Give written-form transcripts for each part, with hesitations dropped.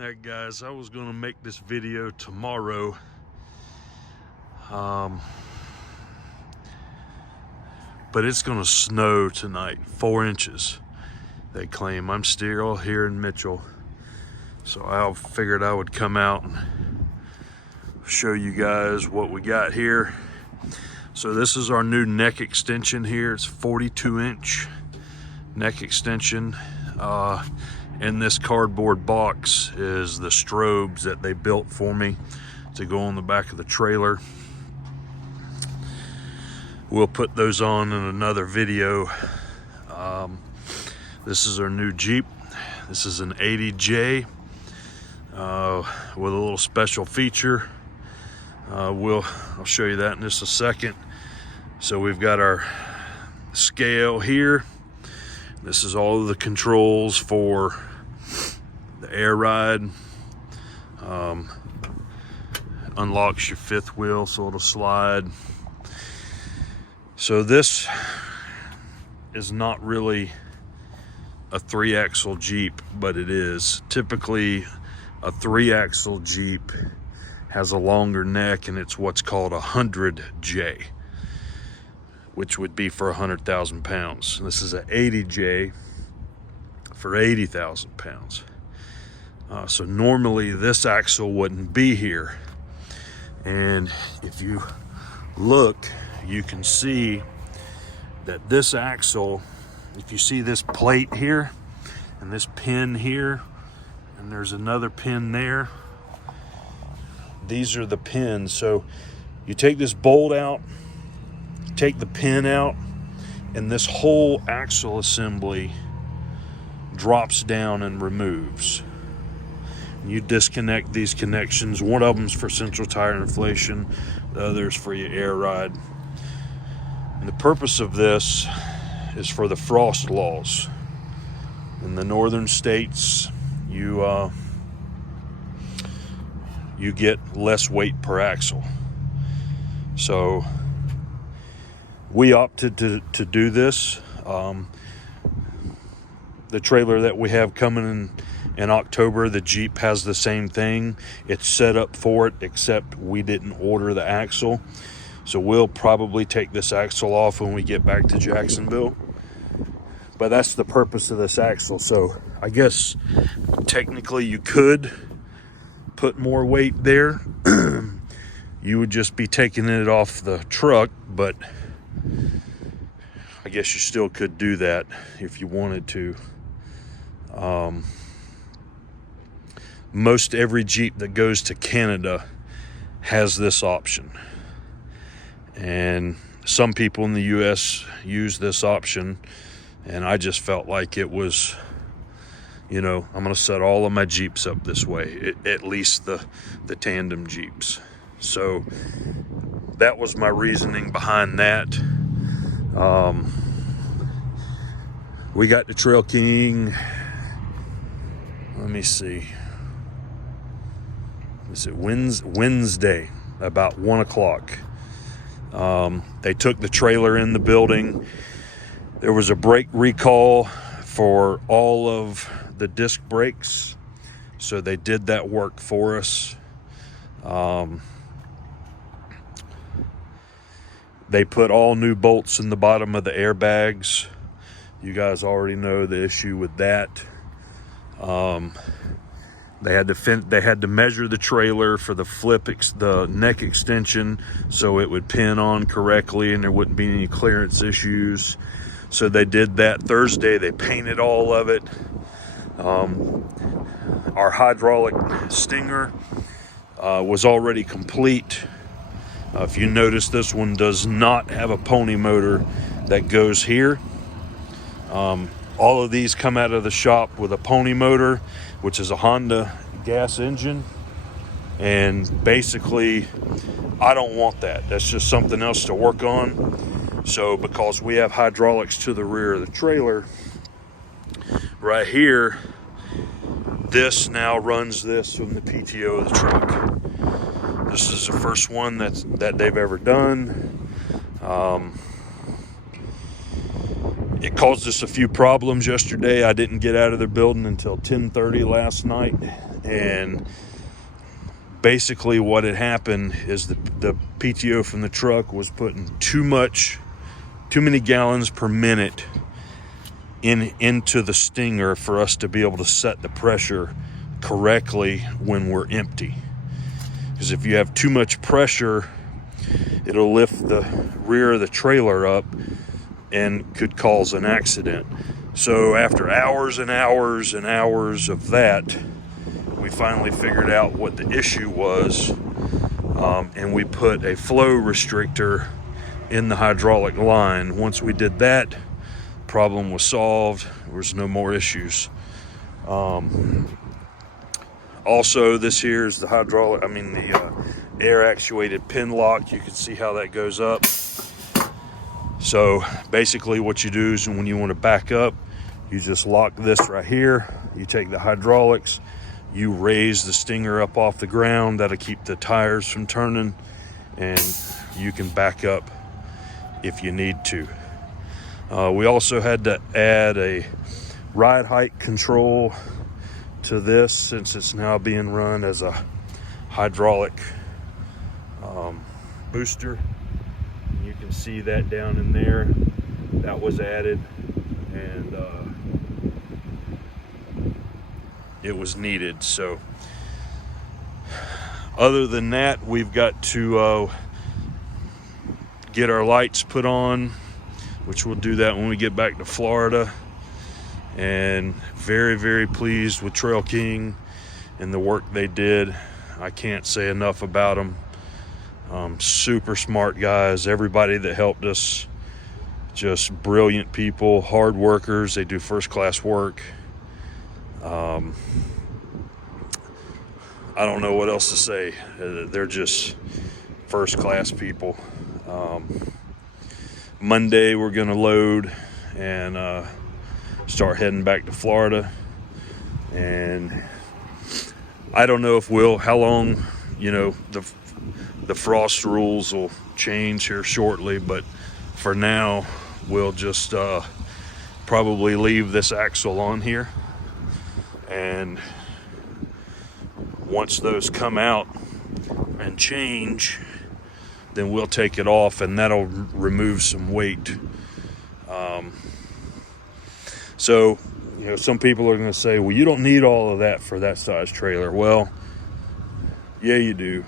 Alright guys, I was going to make this video tomorrow. But it's going to snow tonight, 4 inches, they claim. I'm still here in Mitchell. So I figured I would come out and show you guys what we got here. So this is our new neck extension here. It's 42-inch neck extension. In this cardboard box is the strobes that they built for me to go on the back of the trailer. We'll put those on in another video. This is our new Jeep. This is an 80J with a little special feature. I'll show you that in just a second. So we've got our scale here. This is all of the controls for the air ride. Unlocks your fifth wheel so it'll slide. So this is not really a 3-axle Jeep, but it is. Typically a 3-axle Jeep has a longer neck, and it's what's called a 100J, which would be for 100,000 pounds. This is an 80J for 80,000 pounds. So normally this axle wouldn't be here. And if you look, you can see that this axle, if you see this plate here and this pin here, and there's another pin there, these are the pins. So you take this bolt out, take the pin out, and this whole axle assembly drops down and removes. You disconnect these connections. One of them's for central tire inflation, the other's for your air ride. And the purpose of this is for the frost laws. In the northern states, you get less weight per axle. So we opted to do this. The trailer that we have coming in October, the Jeep has the same thing. It's set up for it, except we didn't order the axle. So we'll probably take this axle off when we get back to Jacksonville. But that's the purpose of this axle. So I guess technically you could put more weight there. You would just be taking it off the truck, but I guess you still could do that if you wanted to. Most every Jeep that goes to Canada has this option. And some people in the US use this option, and I just felt like it was, I'm going to set all of my Jeeps up this way, at least the tandem Jeeps. So that was my reasoning behind that. We got the Trail King, let me see, is it Wednesday, about 1 o'clock. They took the trailer in the building. There was a brake recall for all of the disc brakes, so they did that work for us. They put all new bolts in the bottom of the airbags. You guys already know the issue with that. They had to measure the trailer for the neck extension, so it would pin on correctly and there wouldn't be any clearance issues. So they did that Thursday. They painted all of it. Our hydraulic stinger was already complete. If you notice, this one does not have a pony motor that goes here. All of these come out of the shop with a pony motor, which is a Honda gas engine. And basically, I don't want that. That's just something else to work on. So because we have hydraulics to the rear of the trailer, right here, this now runs this from the PTO of the truck. This is the first one that they've ever done. It caused us a few problems yesterday. I didn't get out of the building until 10:30 last night, And basically what had happened is the PTO from the truck was putting too many gallons per minute into the stinger for us to be able to set the pressure correctly when we're empty. Because if you have too much pressure, it'll lift the rear of the trailer up and could cause an accident. So after hours and hours and hours of that, we finally figured out what the issue was, and we put a flow restrictor in the hydraulic line. Once we did that, problem was solved. There was no more issues. Also, this here is the air actuated pin lock. You can see how that goes up. So basically what you do is when you want to back up, you just lock this right here. You take the hydraulics, you raise the stinger up off the ground. That'll keep the tires from turning, and you can back up if you need to. We also had to add a ride height control to this, since it's now being run as a hydraulic booster. You can see that down in there. That was added, and it was needed. So other than that, we've got to get our lights put on, which we'll do that when we get back to Florida. And very, very pleased with Trail King and the work they did. I can't say enough about them. Super smart guys. Everybody that helped us, just brilliant people, hard workers. They do first class work. I don't know what else to say. They're just first class people. Monday we're gonna load and start heading back to Florida. And I don't know how long, the frost rules will change here shortly, but for now we'll just probably leave this axle on here, and once those come out and change, then we'll take it off, and that'll remove some weight. So some people are going to say, well, you don't need all of that for that size trailer. Well, yeah, you do.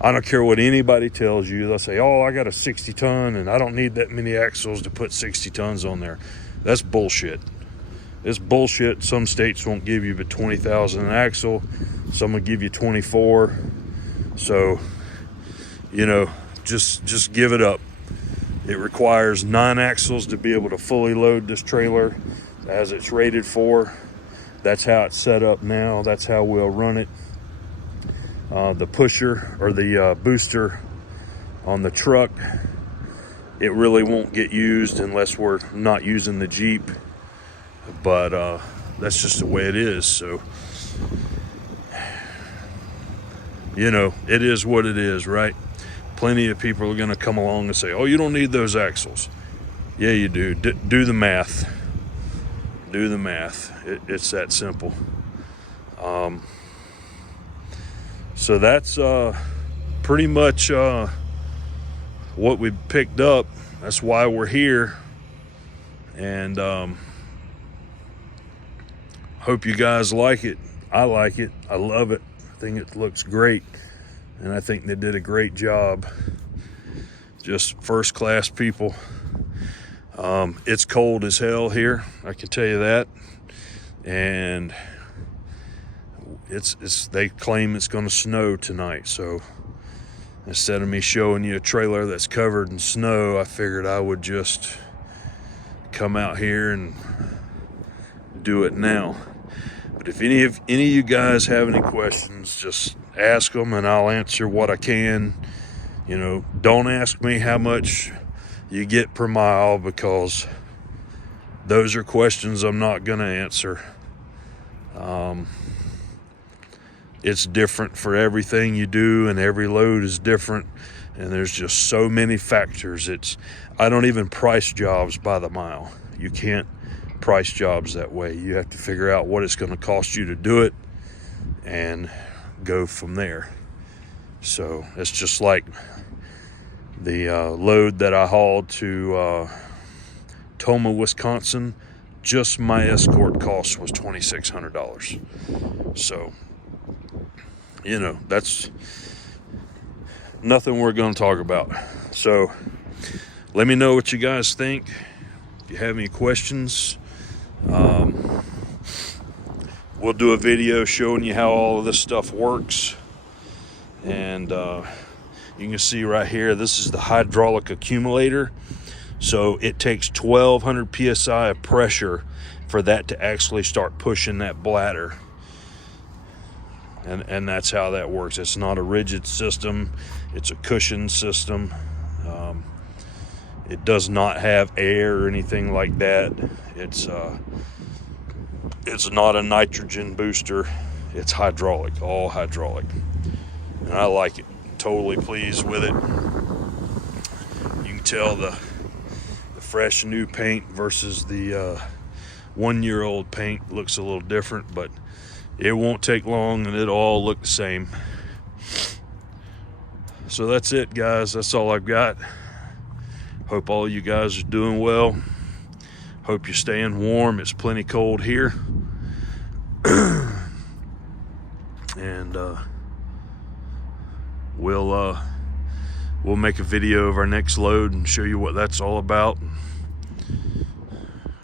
I don't care what anybody tells you. They'll say, oh, I got a 60 ton and I don't need that many axles to put 60 tons on there. That's bullshit. It's bullshit. Some states won't give you but 20,000 an axle. Some will give you 24. So, just give it up. It requires 9 axles to be able to fully load this trailer as it's rated for. That's how it's set up now. That's how we'll run it. The pusher or the booster on the truck, it really won't get used unless we're not using the Jeep. But that's just the way it is. So, it is what it is, right? Plenty of people are going to come along and say, oh, you don't need those axles. Yeah, you do. Do the math. Do the math. It's that simple. So that's pretty much what we picked up. That's why we're here. And hope you guys like it. I like it. I love it. I think it looks great. And I think they did a great job. Just first class people. It's cold as hell here, I can tell you that. And they claim it's going to snow tonight. So instead of me showing you a trailer that's covered in snow, I figured I would just come out here and do it now. But if any of you guys have any questions, just ask them and I'll answer what I can. Don't ask me how much you get per mile, because those are questions I'm not going to answer. It's different for everything you do, and every load is different, and there's just so many factors. I don't even price jobs by the mile. You can't price jobs that way. You have to figure out what it's going to cost you to do it, and go from there. So it's just like the load that I hauled to Toma, Wisconsin. Just my escort cost was $2,600. So, you know, that's nothing we're going to talk about. So let me know what you guys think. If you have any questions, we'll do a video showing you how all of this stuff works. And you can see right here, this is the hydraulic accumulator. So it takes 1,200 psi of pressure for that to actually start pushing that bladder. And that's how that works. It's not a rigid system, it's a cushion system. It does not have air or anything like that. It's not a nitrogen booster. It's hydraulic, all hydraulic. And I like it. Totally pleased with it. You can tell the fresh new paint versus the 1-year-old paint looks a little different, but it won't take long and it'll all look the same. So that's it, guys. That's all I've got. Hope all you guys are doing well. Hope you're staying warm. It's plenty cold here. And we'll make a video of our next load and show you what that's all about.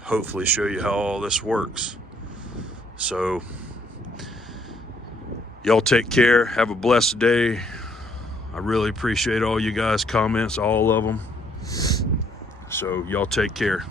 Hopefully show you how all this works. So y'all take care. Have a blessed day. I really appreciate all you guys' comments, all of them. So y'all take care.